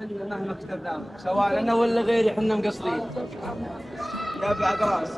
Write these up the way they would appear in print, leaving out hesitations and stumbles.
احنا مهما كتبنا سواء انا ولا غيري احنا مقصرين يا بعد راس.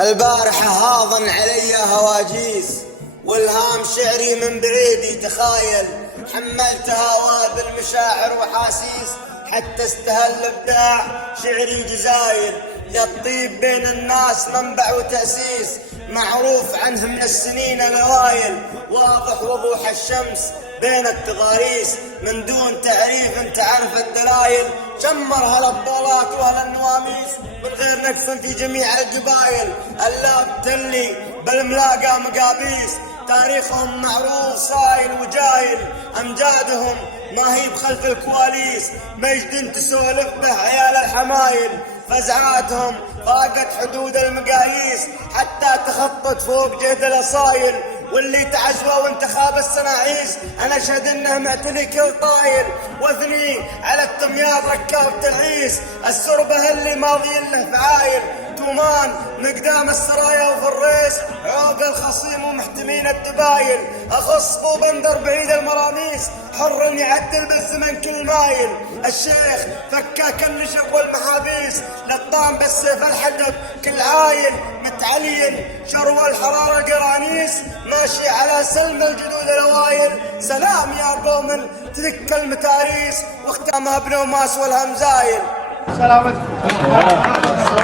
البارحة هاضن علي هواجيس والهام شعري من بعيد يتخايل، حملت هوا بالمشاعر وحاسيس حتى استهل ابداع شعري جزايل. للطيب بين الناس منبع وتأسيس معروف عنه من السنين الاوائل، واضح وضوح الشمس بين التضاريس من دون تعريف انت عارف الدلايل. شمر هالبطولات وهالنواميس من غير نقص في جميع القبايل، اللاب تلي بالملاقى مقابيس تاريخهم معروف صايل وجايل. امجادهم ما هي بخلف الكواليس مجد تسولف به عيال الحمايل، فزعاتهم فاقت حدود المقاييس حتى تخطت فوق جهد الاصايل. واللي تعجبه وانتخاب الصناعيس انا اشهد انه معتلي كل طايل، واثني على التمياض ركاب تلعيس السربه اللي ماضي له فعايل. تومان مقدام السرايا وفي الريس عوق الخصيم ومحتمين الدبايل، اخص بو بندر بعيد المراميس حر يعدل بالزمن كل مايل. الشيخ فكاك النشب والمحابيس للطام بالسيف الحدب كل عايل، متعلين شرو الحرارة القرانيس ماشي على سلم الجدود الاوائل. سلام يا قوم تذك المتاريس واختامها بنوماس والهمزايل. سلامتكم.